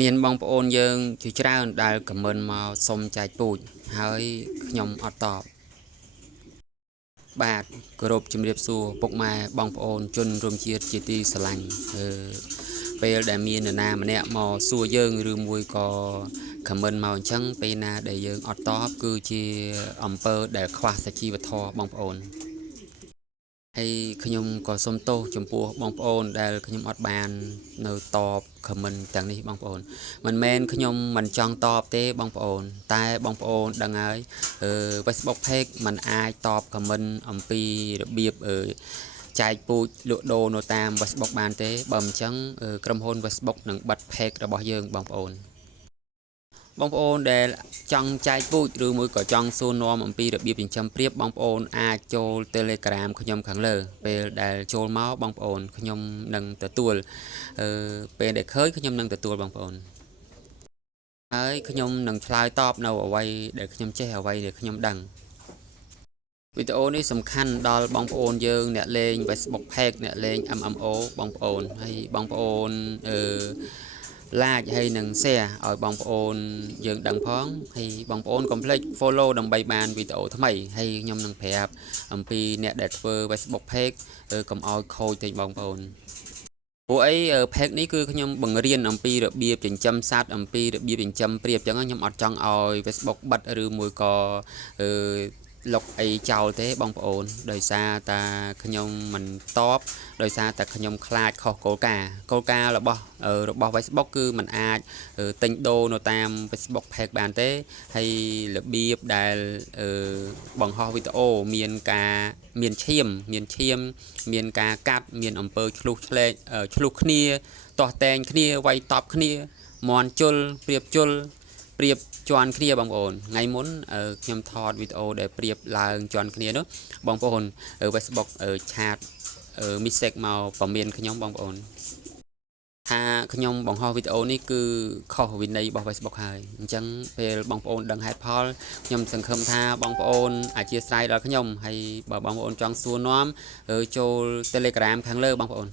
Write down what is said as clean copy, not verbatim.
មានបងប្អូនយើងជាច្រើនដែលខមមិនមកសុំចែកពូជហើយខ្ញុំអត់តបបាទគោរពជំរាបសួរពុកម៉ែបងប្អូនជនរួមជាតិជាទីស្រឡាញ់ពេលដែលមាននរណាម្នាក់មកសួរយើងឬមួយក៏ខមមិនមកអញ្ចឹងពេលណាដែលយើងអត់តបគឺជាអំពើដែលខ្វះសុជីវធម៌បងប្អូនហើយខ្ញុំក៏សូមទោសចំពោះបងប្អូនដែលខ្ញុំអត់បាននៅតបខមមិនទាំងនេះបងប្អូនមិនមែនខ្ញុំមិនចង់តបទេបងប្អូនតែបងប្អូនដឹងហើយFacebook Page มันអាចតបខមមិនអំពីរបៀបចែកពូជលក់ដូរនៅតាម Facebook បានទេបើមិនអញ្ចឹងក្រុមហ៊ុន Facebook នឹងបិទ Page របស់យើងបងប្អូនបងប្អូនដែលចង់ចែកពូជឬមួយក៏ចង់សួរនាំអំពីរបៀបចិញ្ចឹមព្រាបបងប្អូនអាចចូល Telegram ខ្ញុំខាងលើពេលដែលចូលមកបងប្អូនខ្ញុំនឹងទទួលពេលដែលឃើញខ្ញុំនឹងទទួលបងប្អូនហើយខ្ញុំនឹងឆ្លើយតបនៅអ្វីដែលខ្ញុំចេះអ្វីដែលខ្ញុំដឹងវីដេអូនេះសំខាន់ដល់បងប្អូនយើងអ្នកលេង Facebook Page អ្នកលេង MMO បងប្អូនហើយបងប្អូនlike ហើយនឹង share ឲ្យបងប្អូនយើងដឹងផងហើយបងប្អូនកុំភ្លេច follow ដើម្បីបានវីដេអូថ្មីហើយខ្ញុំនឹងប្រាប់អំពីអ្នកដែលធ្វើ Facebook Page កុំឲ្យខូចទេបងប្អូនព្រោះអី Page នេះគឺខ្ញុំបង្រៀនអំពីរបៀបចិញ្ចឹមសត្វអំពីរបៀបចិញ្ចឹមព្រាបអញ្ចឹងខ្ញុំអត់ចង់ឲ្យ Facebook បិទឬមួយក៏លុកអីចោលទេបងប្អូនដោយសារតែខ្ញុំមិនតបដោយសារតែខ្ញុំខ្លាចខុសគោលការណ៍របស់ Facebook គឺมันអាចទិញដូរនៅតាម Facebook Page បានទេហើយរបៀបដែលបង្ហោះវីដេអូមានឈាមមានការកាត់មានអំពើឆ្លុះគ្នាទាស់តែងគ្នាវាយតប់គ្នាមន់ជលព្រៀបជលព្រៀបជាន់គ្នាបងប្អូនថ្ងៃមុនខ្ញុំថតវីដេអូដែលព្រៀបឡើងជាន់គ្នានោះបងប្អូនFacebook ឆាតmistake មកប្រមានខ្ញុំបងប្អូនថាខ្ញុំបង្ហោះវីដេអូនេះគឺខុសវិន័យរបស់ Facebook ហើយអញ្ចឹងពេលបងប្អូនដឹងហេតុផលខ្ញុំសង្ឃឹមថាបងប្អូនអធិស្ឋានដល់ខ្ញុំហើយបើបងប្អូនចង់សួរនាំចូល Telegram ខាងលើបងប្អូន